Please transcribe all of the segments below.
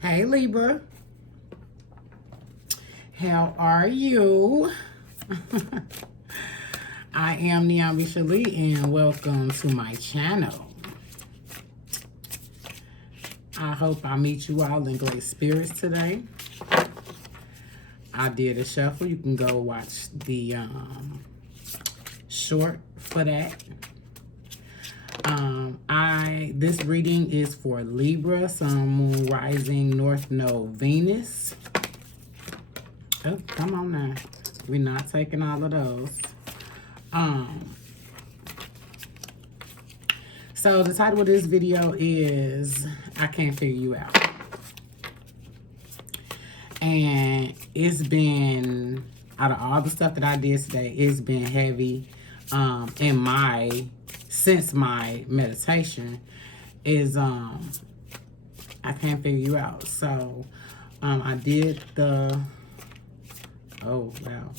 Hey Libra, how are you? I am Niambi Shalee and welcome to my channel. I hope I meet you all in great spirits today. I did a shuffle. You can go watch the short for that. This reading is for Libra, Sun, Moon, Rising, North Node, Venus. Oh, come on now. We're not taking all of those. So the title of this video is I Can't Figure You Out. And it's been, out of all the stuff that I did today, it's been heavy since my meditation is I can't figure you out. So I did the, oh wow,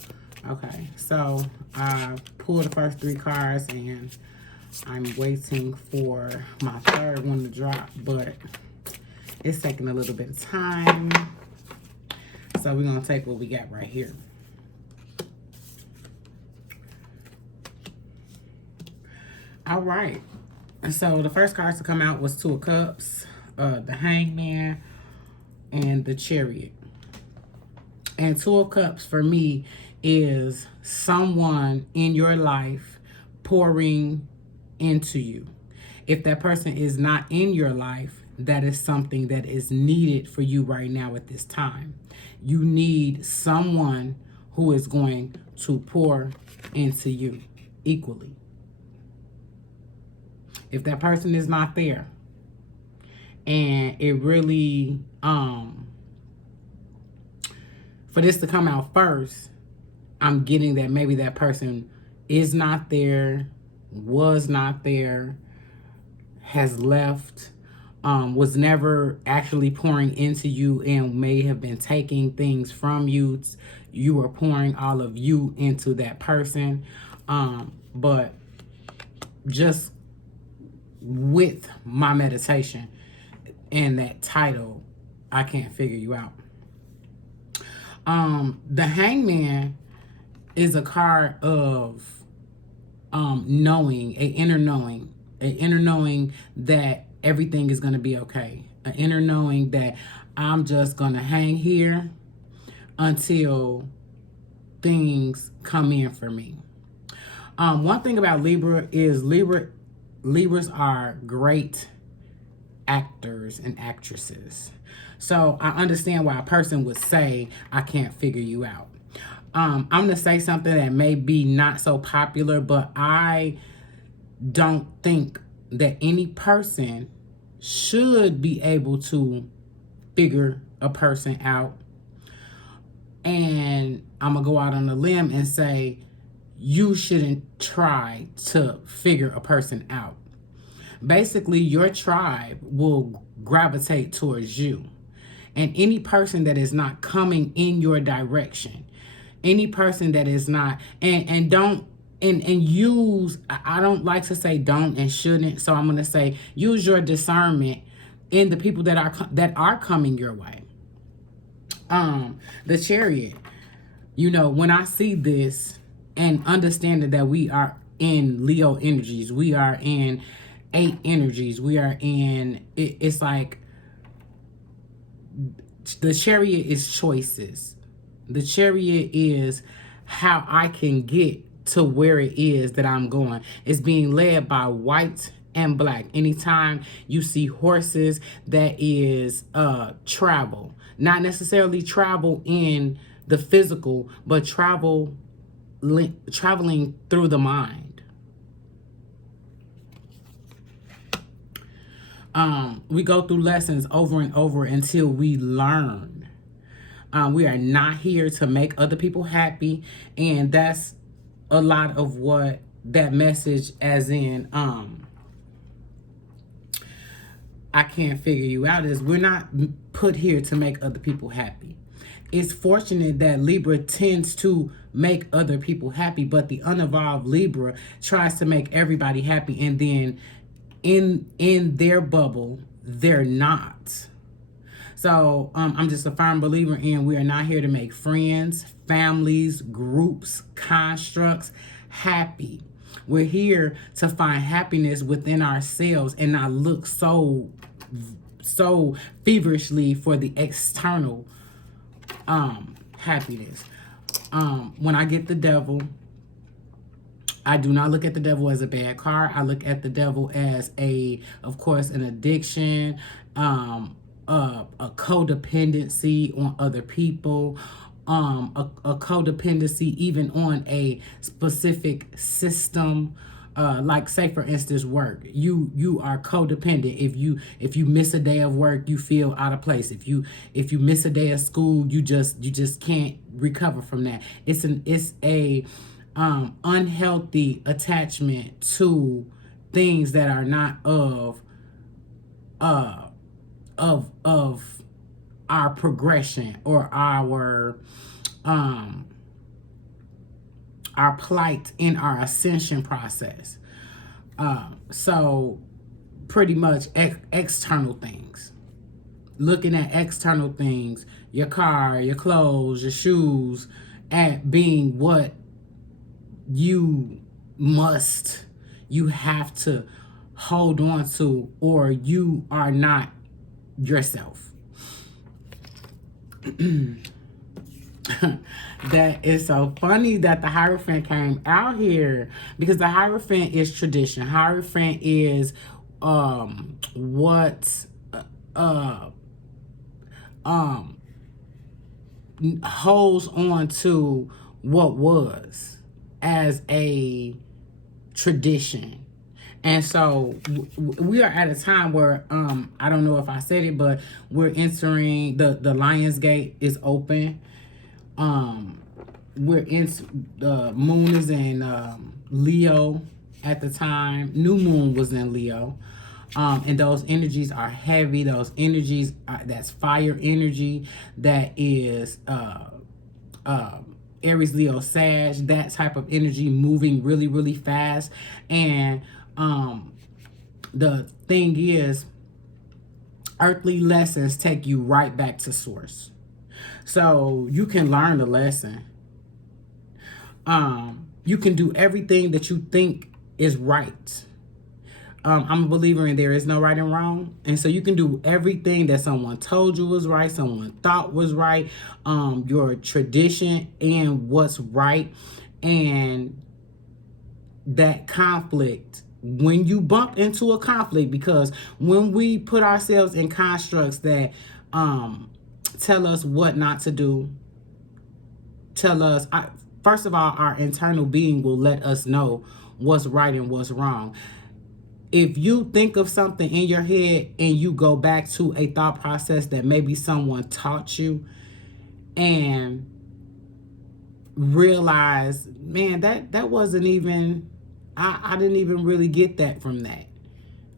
okay, so I pulled the first 3 cards and I'm waiting for my third one to drop, but it's taking a little bit of time, so we're gonna take what we got right here. All right, so the first cards to come out was 2 of Cups, the Hangman, and the Chariot. And 2 of Cups for me is someone in your life pouring into you. If that person is not in your life, that is something that is needed for you right now at this time. You need someone who is going to pour into you equally. If that person is not there, and it really, for this to come out first, I'm getting that maybe that person is not there, was not there, has left, was never actually pouring into you and may have been taking things from you. You are pouring all of you into that person. But just with my meditation and that title, I Can't Figure You Out. The Hangman is a card of knowing, an inner knowing that everything is going to be okay. An inner knowing that I'm just going to hang here until things come in for me. One thing about Libra is Libras are great actors and actresses. So I understand why a person would say, I can't figure you out. I'm going to say something that may be not so popular, but I don't think that any person should be able to figure a person out. And I'm going to go out on a limb and say, you shouldn't try to figure a person out. Basically, your tribe will gravitate towards you. And any person that is not coming in your direction, any person that is not, and don't, and use, I don't like to say don't and shouldn't, so I'm going to say use your discernment in the people that are coming your way. The Chariot, you know, when I see this and understanding that we are in Leo energies, we are in 8 energies, we are in, it's like the Chariot is choices. The Chariot is how I can get to where it is that I'm going. It's being led by white and black. Anytime you see horses, that is travel. Not necessarily travel in the physical, but traveling through the mind. We go through lessons over and over until we learn. We are not here to make other people happy, and that's a lot of what that message, as in I can't figure you out, is. We're not put here to make other people happy. It's fortunate that Libra tends to make other people happy, but the unevolved Libra tries to make everybody happy, and then in their bubble, they're not. So I'm just a firm believer in we are not here to make friends, families, groups, constructs happy. We're here to find happiness within ourselves and not look so feverishly for the external happiness. When I get the devil, I do not look at the devil as a bad card. I look at the devil as of course, an addiction, a codependency on other people, a codependency even on a specific system. Like say for instance work, you are codependent. If you miss a day of work, you feel out of place. If you miss a day of school, you just can't recover from that. It's a unhealthy attachment to things that are not of our progression or our plight in our ascension process. So pretty much external things. Looking at external things, your car, your clothes, your shoes, at being what you have to hold on to, or you are not yourself. That is so funny that the Hierophant came out here, because the Hierophant is tradition. Hierophant is what holds on to what was as a tradition. And so we are at a time where I don't know if I said it, but we're entering the Lion's Gate is open. We're in the moon is in Leo at the time. New moon was in Leo. And those energies are heavy. Those energies that's fire energy, that is Aries, Leo, Sag, that type of energy moving really, really fast. And the thing is, earthly lessons take you right back to source. So you can learn the lesson. You can do everything that you think is right. I'm a believer in there is no right and wrong. And so you can do everything that someone told you was right, someone thought was right, your tradition and what's right. And that conflict, when you bump into a conflict, because when we put ourselves in constructs that tell us what not to do, tell us, first of all, our internal being will let us know what's right and what's wrong. If you think of something in your head and you go back to a thought process that maybe someone taught you and realize, man, that wasn't even, I didn't even really get that from that.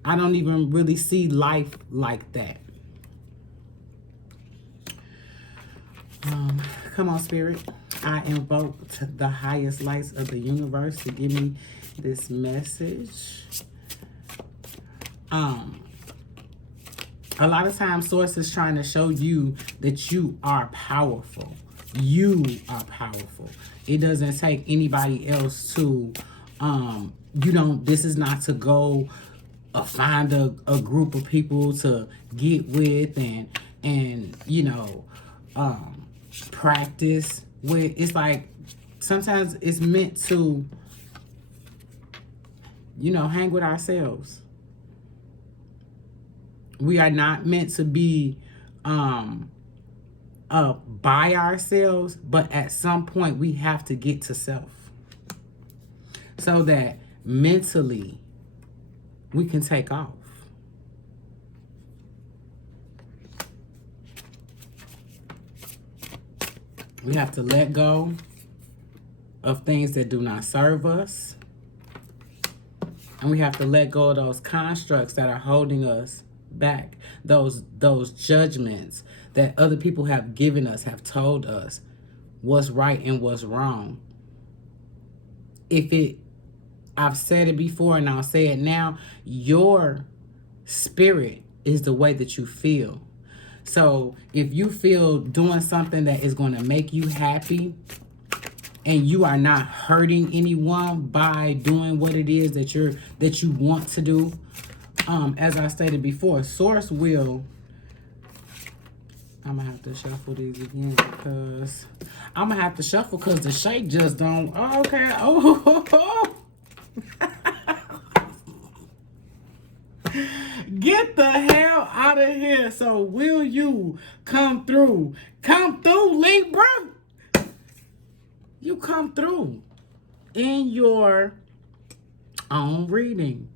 I don't even really see life like that. Come on, Spirit. I invoked the highest lights of the universe to give me this message. A lot of times Source is trying to show you that you are powerful. You are powerful. It doesn't take anybody else to, this is not to go find a group of people to get with and practice with. It's like, sometimes it's meant to, hang with ourselves. We are not meant to be by ourselves, but at some point we have to get to self so that mentally we can take off. We have to let go of things that do not serve us. And we have to let go of those constructs that are holding us back, those judgments that other people have given us, have told us what's right and what's wrong. I've said it before and I'll say it now, your spirit is the way that you feel. So if you feel doing something that is going to make you happy and you are not hurting anyone by doing what it is that you want to do, as I stated before, Source will. I'm gonna have to shuffle these again because I'm gonna have to shuffle because the shake just don't. Oh, okay. Oh. Get the hell out of here. So will you come through? Come through, Libra. You come through in your own reading.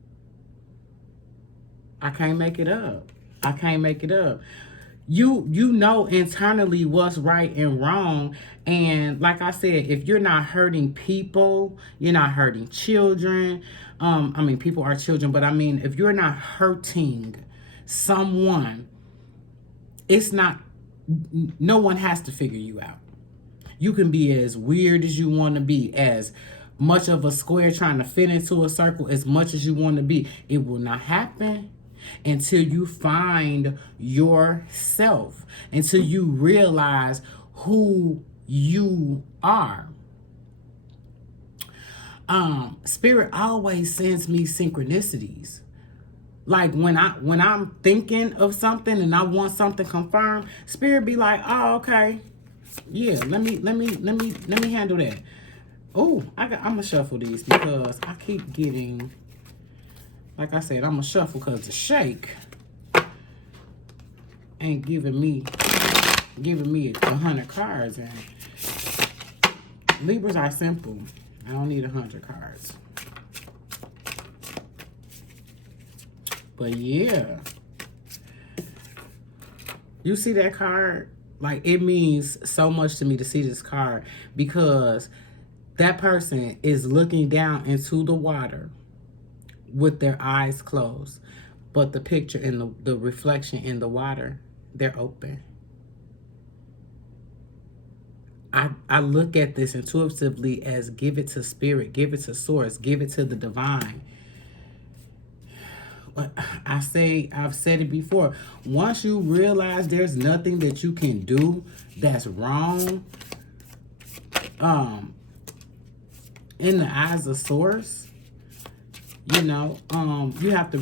I can't make it up. I can't make it up. You know internally what's right and wrong. And like I said, if you're not hurting people, you're not hurting children. I mean, people are children, but I mean, if you're not hurting someone, it's not, no one has to figure you out. You can be as weird as you want to be, as much of a square trying to fit into a circle as much as you want to be. It will not happen until you find yourself, until you realize who you are. Spirit always sends me synchronicities. Like when I'm thinking of something and I want something confirmed, Spirit be like, "Oh, okay, yeah, let me handle that." Oh, I'm gonna shuffle these because I keep getting. Like I said, I'm gonna shuffle because the shake ain't giving me 100 cards. And Libras are simple. I don't need 100 cards. But yeah, you see that card? Like, it means so much to me to see this card because that person is looking down into the water with their eyes closed, but the picture and the reflection in the water, they're open. I look at this intuitively as give it to spirit, give it to source, give it to the divine. I've said it before. Once you realize there's nothing that you can do that's wrong, in the eyes of source, you know, you have to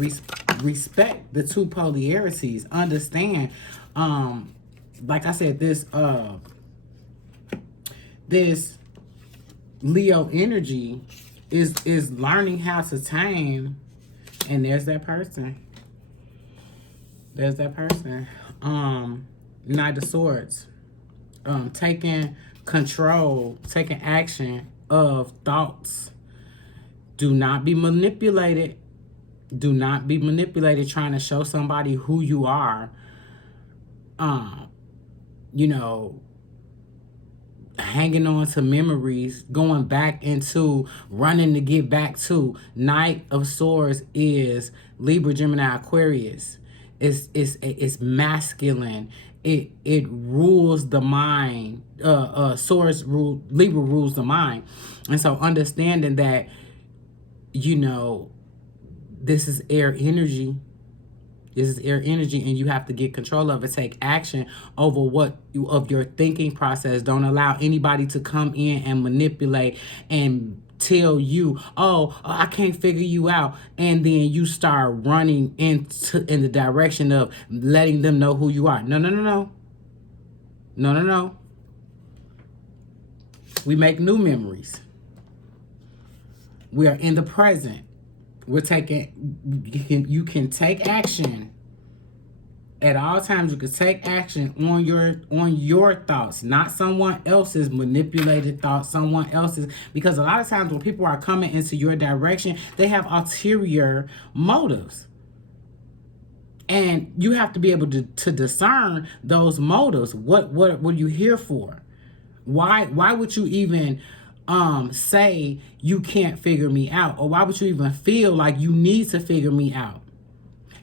respect the two polarities. Understand, like I said, this Leo energy is learning how to tame. And there's that person. There's that person. Knight of Swords. Taking control, taking action of thoughts. Do not be manipulated. Do not be manipulated trying to show somebody who you are. You know, hanging on to memories, going back into running to get back to. Knight of Swords is Libra, Gemini, Aquarius. It's masculine. It rules the mind. Swords rule, Libra rules the mind. And so understanding that, you know, this is air energy. This is air energy, and you have to get control of it. Take action over of your thinking process. Don't allow anybody to come in and manipulate and tell you, oh, I can't figure you out. And then you start running in the direction of letting them know who you are. No. We make new memories. We are in the present. We're taking, you can take action at all times. You can take action on your thoughts, not someone else's manipulated thoughts, someone else's, because a lot of times when people are coming into your direction, they have ulterior motives. And you have to be able to discern those motives. What were you here for? Why would you even say you can't figure me out? Or why would you even feel like you need to figure me out?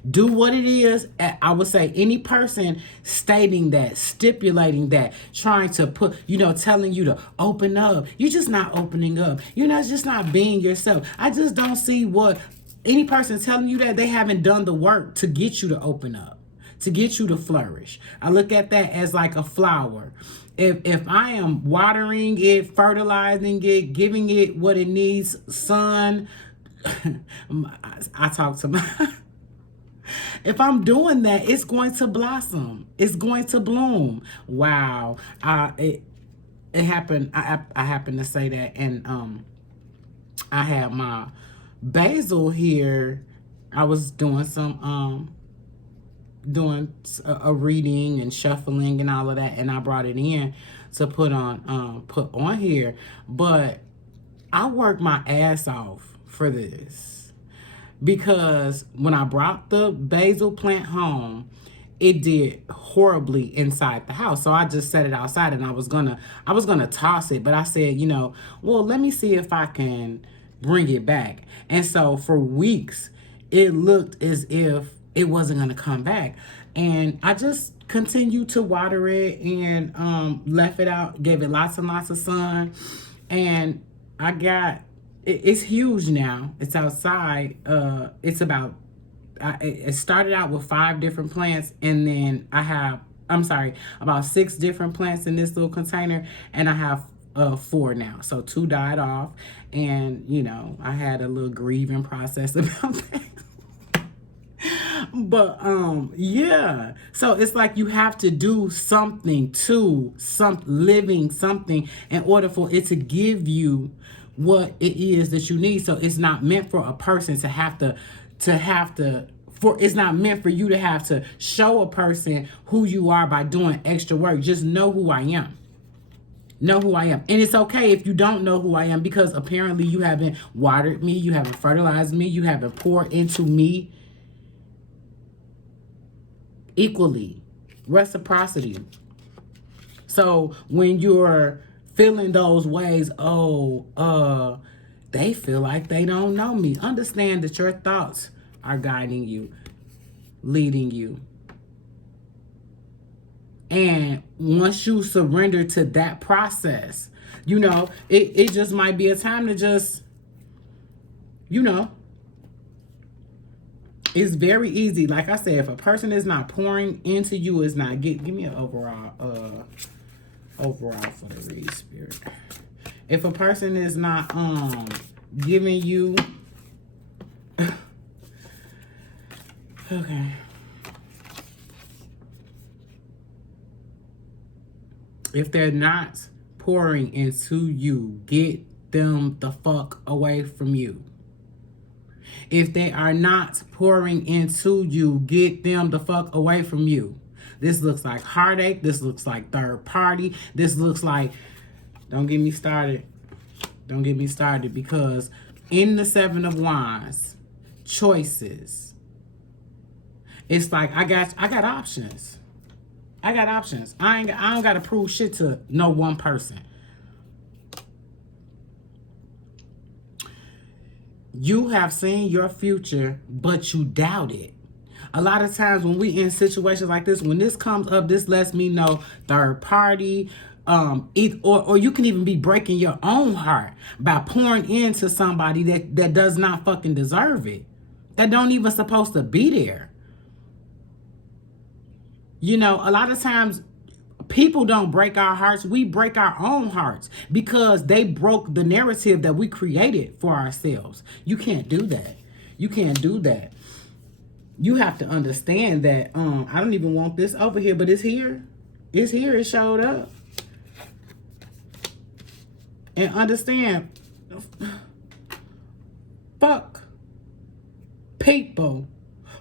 Do what it is. I would say any person stating that, stipulating that, trying to put, telling you to open up, you're just not opening up. You're not just not being yourself. I just don't see what any person telling you that they haven't done the work to get you to open up, to get you to flourish. I look at that as like a flower. If I am watering it, fertilizing it, giving it what it needs, sun, I talk to my if I'm doing that, it's going to blossom. It's going to bloom. Wow. It happened. I happened to say that, and I had my basil here. I was doing some doing a reading and shuffling and all of that, and I brought it in to put on here. But I worked my ass off for this, because when I brought the basil plant home, it did horribly inside the house. So I just set it outside, and I was gonna toss it, but I said, well, let me see if I can bring it back. And so for weeks, it looked as if it wasn't gonna come back. And I just continued to water it and left it out, gave it lots and lots of sun. And I got, it's huge now. It's outside. It's about, it started out with 5 different plants, and then I have, about 6 different plants in this little container, and I have 4 now. So 2 died off, and I had a little grieving process about that. But yeah, so it's like you have to do something to living something in order for it to give you what it is that you need. So it's not meant for a person to have to it's not meant for you to have to show a person who you are by doing extra work. Just know who I am. Know who I am. And it's okay if you don't know who I am, because apparently you haven't watered me, you haven't fertilized me, you haven't poured into me equally. Reciprocity. So when you're feeling those ways, they feel like they don't know me, understand that your thoughts are guiding you, leading you. And once you surrender to that process, it just might be a time to just, it's very easy. Like I said, if a person is not pouring into you, is not give me an overall for the read, Spirit. If a person is not giving you okay. If they're not pouring into you, get them the fuck away from you. If they are not pouring into you, get them the fuck away from you. This looks like heartache. This looks like third party. This looks like, don't get me started. Don't get me started, because in the 7 of Wands, choices. It's like I got options. I got options. I don't got to prove shit to no one person. You have seen your future, but you doubt it. A lot of times when we in situations like this, when this comes up, this lets me know third party, or you can even be breaking your own heart by pouring into somebody that does not fucking deserve it, that don't even supposed to be there. A lot of times people don't break our hearts. We break our own hearts because they broke the narrative that we created for ourselves. You can't do that. You can't do that. You have to understand that I don't even want this over here, but it's here. It's here. It showed up. And understand, fuck people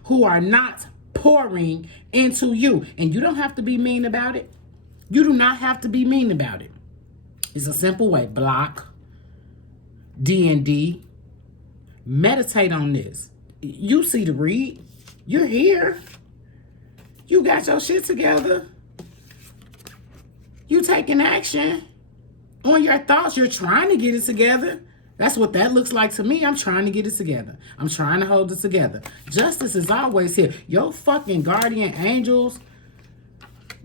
who are not pouring into you. And you don't have to be mean about it. You do not have to be mean about it. It's a simple way. Block. D&D. Meditate on this. You see the read. You're here. You got your shit together. You taking action on your thoughts. You're trying to get it together. That's what that looks like to me. I'm trying to get it together. I'm trying to hold it together. Justice is always here. Your fucking guardian angels,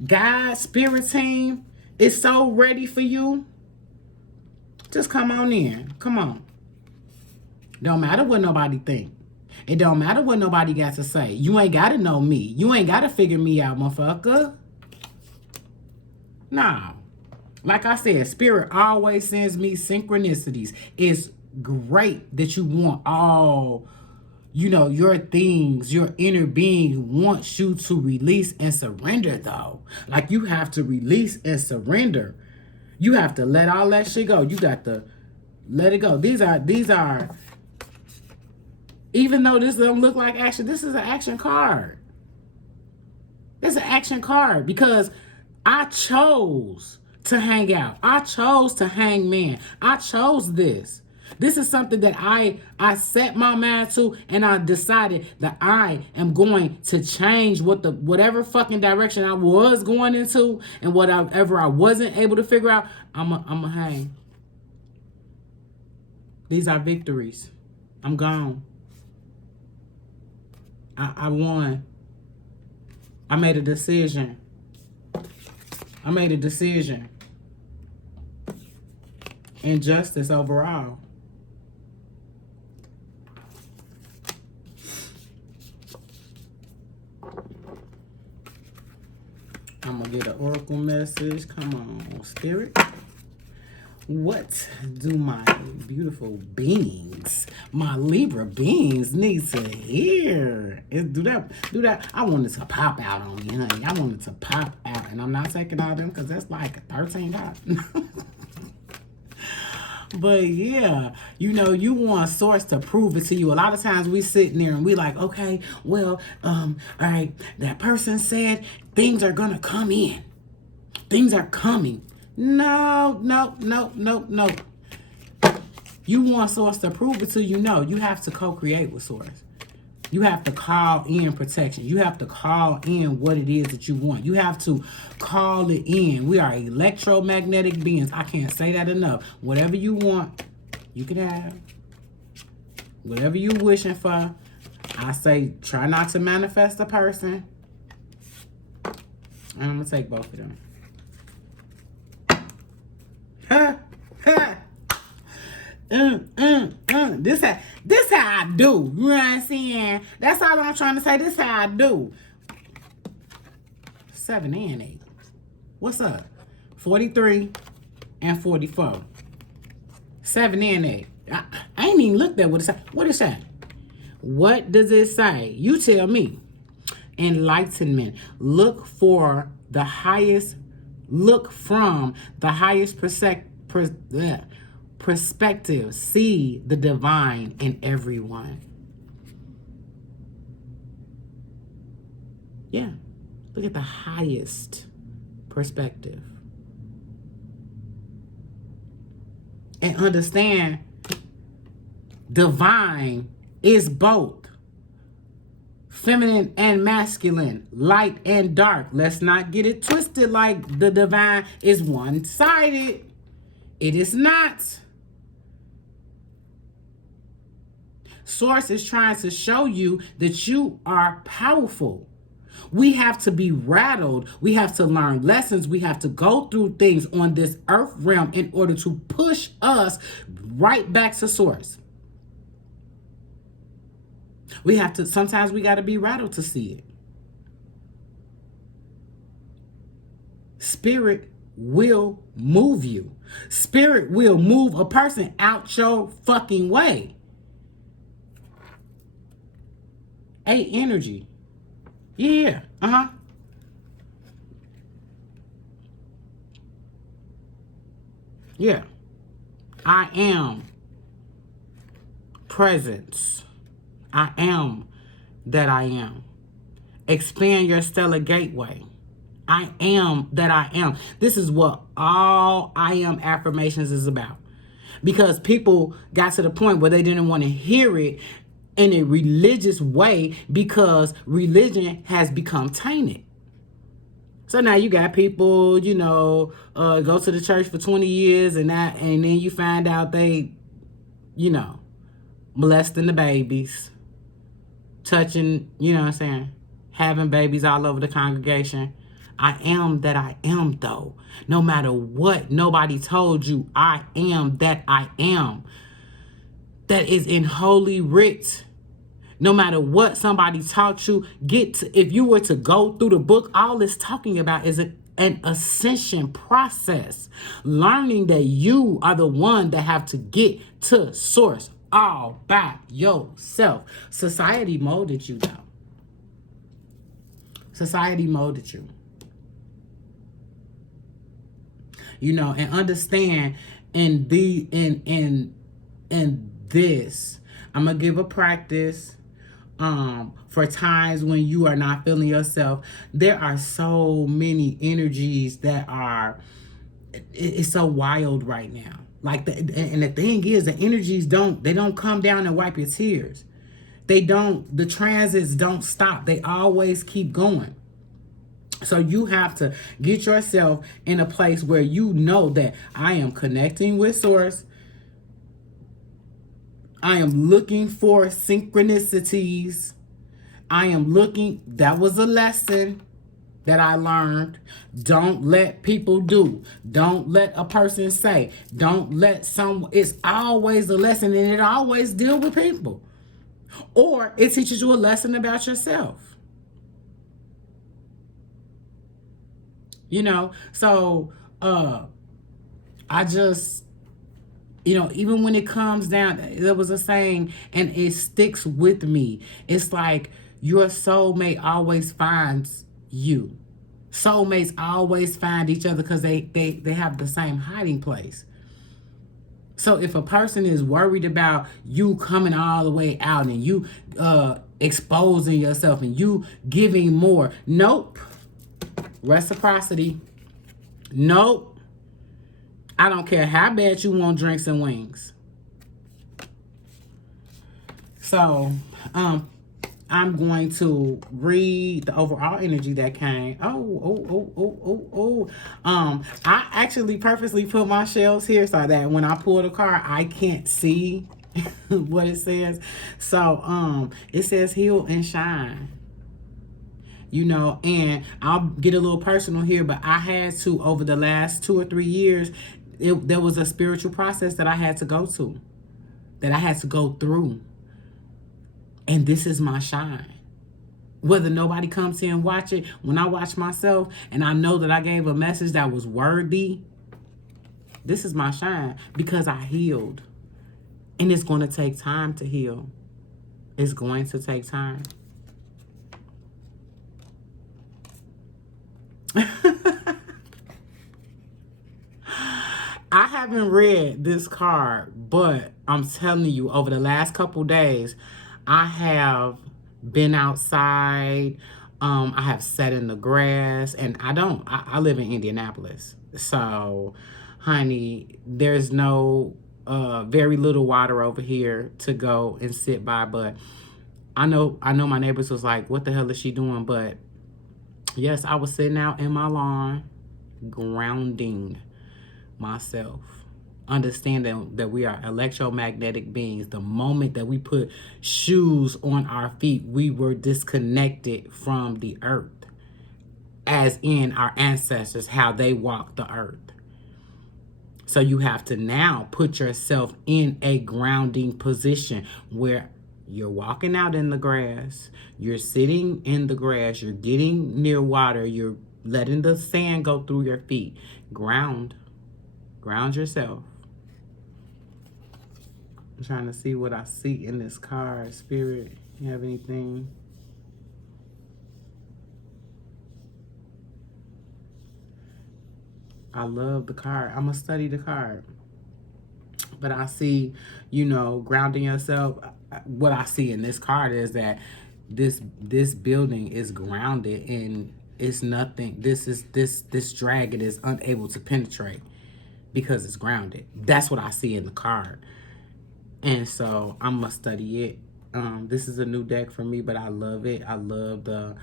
God, spirit team is so ready for you. Just come on in. Come on. Don't matter what nobody think. It don't matter what nobody got to say. You ain't got to know me. You ain't got to figure me out, motherfucker. Nah. Like I said, Spirit always sends me synchronicities. It's great that you want all, your things, your inner being wants you to release and surrender, though. Like, you have to release and surrender. You have to let all that shit go. You got to let it go. These are, even though this don't look like action, this is an action card. This is an action card because I chose to hang out. I chose to hang man. I chose this. This is something that I set my mind to, and I decided that I am going to change whatever fucking direction I was going into, and whatever I wasn't able to figure out, I'm a hang. These are victories. I'm gone. I won. I made a decision. Injustice overall. I'm going to get an oracle message. Come on, Spirit. What do my beautiful beings, my Libra beings, need to hear? Do that. I want it to pop out on me, honey. I want it to pop out. And I'm not taking all them because that's like 13 dots. But yeah, you want source to prove it to you. A lot of times we sitting there and we like, okay, well, all right, that person said things are going to come in. Things are coming. No. You want source to prove it to you. No, you have to co-create with source. You have to call in protection. You have to call in what it is that you want. You have to call it in. We are electromagnetic beings. I can't say that enough. Whatever you want, you can have. Whatever you wishing for, I say try not to manifest a person. And I'm going to take both of them. This how I do. You know what I'm saying? That's all I'm trying to say. This how I do. 7 and 8. What's up? 43 and 44. 7 and 8. I ain't even looked at what it said. What it say? What does it say? You tell me. Enlightenment. Look from the highest perspective. See the divine in everyone. Yeah. Look at the highest perspective. And understand divine is both feminine and masculine, light and dark. Let's not get it twisted like the divine is one-sided. It is not. Source is trying to show you that you are powerful. We have to be rattled. We have to learn lessons. We have to go through things on this earth realm in order to push us right back to source. Sometimes we got to be rattled to see it. Spirit will move you. Spirit will move a person out your fucking way. 8 energy. Yeah. Yeah. I am presence. I am that I am. Expand your stellar gateway. I am that I am. This is what all I am affirmations is about. Because people got to the point where they didn't want to hear it in a religious way because religion has become tainted. So now you got people, go to the church for 20 years and then you find out they, molesting the babies, touching, having babies all over the congregation. I am that I am, though. No matter what nobody told you, I am that I am. That is in Holy Writ. No matter what somebody taught you, if you were to go through the book, all it's talking about is an ascension process. Learning that you are the one that have to get to source all by yourself. Society molded you, though. Society molded you. You know, and understand in this, I'm gonna give a practice for times when you are not feeling yourself. There are so many energies that are, it's so wild right now. Like, and the thing is, the energies don't come down and wipe your tears. The transits don't stop. They always keep going. So you have to get yourself in a place where you know that I am connecting with source. I am looking for synchronicities. That was a lesson that I learned. Don't let people do. Don't let a person say. Don't let it's always a lesson, and it always deals with people. Or it teaches you a lesson about yourself. You know, so I just, you know, even when it comes down, there was a saying, and it sticks with me. It's like your soulmate always finds you. Soulmates always find each other because they have the same hiding place. So if a person is worried about you coming all the way out and you exposing yourself and you giving more, nope. Reciprocity, nope. I don't care how bad you want drinks and wings. So, I'm going to read the overall energy that came. I actually purposely put my shelves here so that when I pull the card, I can't see what it says. So, it says heal and shine. You know, and I'll get a little personal here, but I had to, over the last 2 or 3 years, there was a spiritual process that I had to go to, that I had to go through. And this is my shine. Whether nobody comes here and watch it, when I watch myself and I know that I gave a message that was worthy, this is my shine because I healed. And it's going to take time to heal. It's going to take time. I haven't read this card, but I'm telling you, over the last couple days, I have been outside. I have sat in the grass, and I live in Indianapolis. So, honey, there's no, very little water over here to go and sit by, but I know my neighbors was like, what the hell is she doing? But yes, I was sitting out in my lawn, grounding myself, understanding that we are electromagnetic beings. The moment that we put shoes on our feet, we were disconnected from the earth, as in our ancestors, how they walked the earth. So you have to now put yourself in a grounding position where you're walking out in the grass, you're sitting in the grass, you're getting near water, you're letting the sand go through your feet. Ground yourself. I'm trying to see what I see in this card. Spirit, you have anything? I love the card. I'm going to study the card. But I see, you know, grounding yourself. What I see in this card is that this building is grounded and it's nothing. This dragon is unable to penetrate because it's grounded. That's what I see in the card. And so I'm going to study it. This is a new deck for me, but I love it. I love the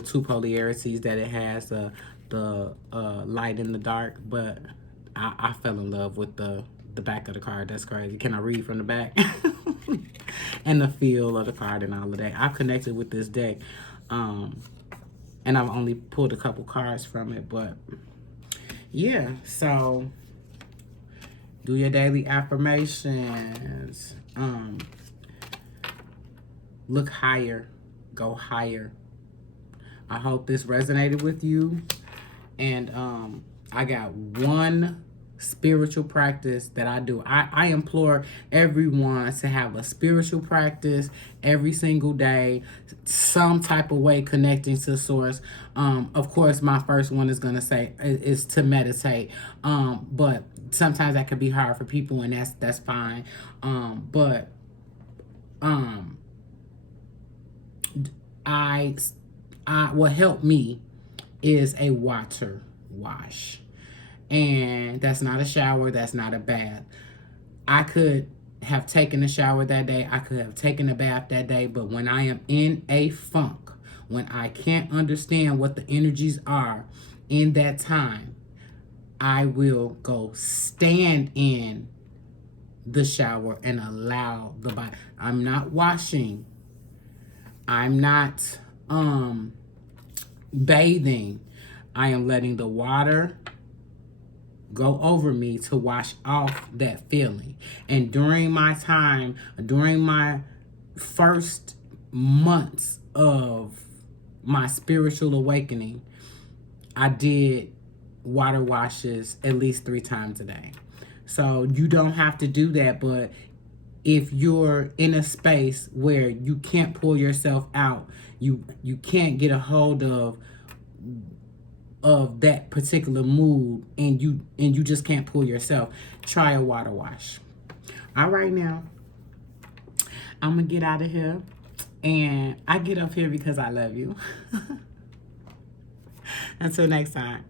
two polarities that it has, the light and the dark. But I fell in love with the back of the card. That's crazy. Can I read from the back? And the feel of the card and all of that. I've connected with this deck. And I've only pulled a couple cards from it, but yeah, so do your daily affirmations. Look higher. Go higher. I hope this resonated with you. And I got one spiritual practice that I do. I implore everyone to have a spiritual practice every single day, some type of way connecting to source. Of course, my first one is going to say is to meditate. But sometimes that could be hard for people, and that's fine. But what helped me is a water wash. And that's not a shower, that's not a bath. I could have taken a shower that day, I could have taken a bath that day, but when I am in a funk, when I can't understand what the energies are in that time, I will go stand in the shower and allow the body. I'm not washing. I'm not bathing. I am letting the water go over me to wash off that feeling. And during my time, during my first months of my spiritual awakening, I did water washes at least 3 times a day. So you don't have to do that, but if you're in a space where you can't pull yourself out, you can't get a hold of that particular mood, and you just can't pull yourself, try a water wash. All right, now I'm gonna get out of here, and I get up here because I love you. Until next time.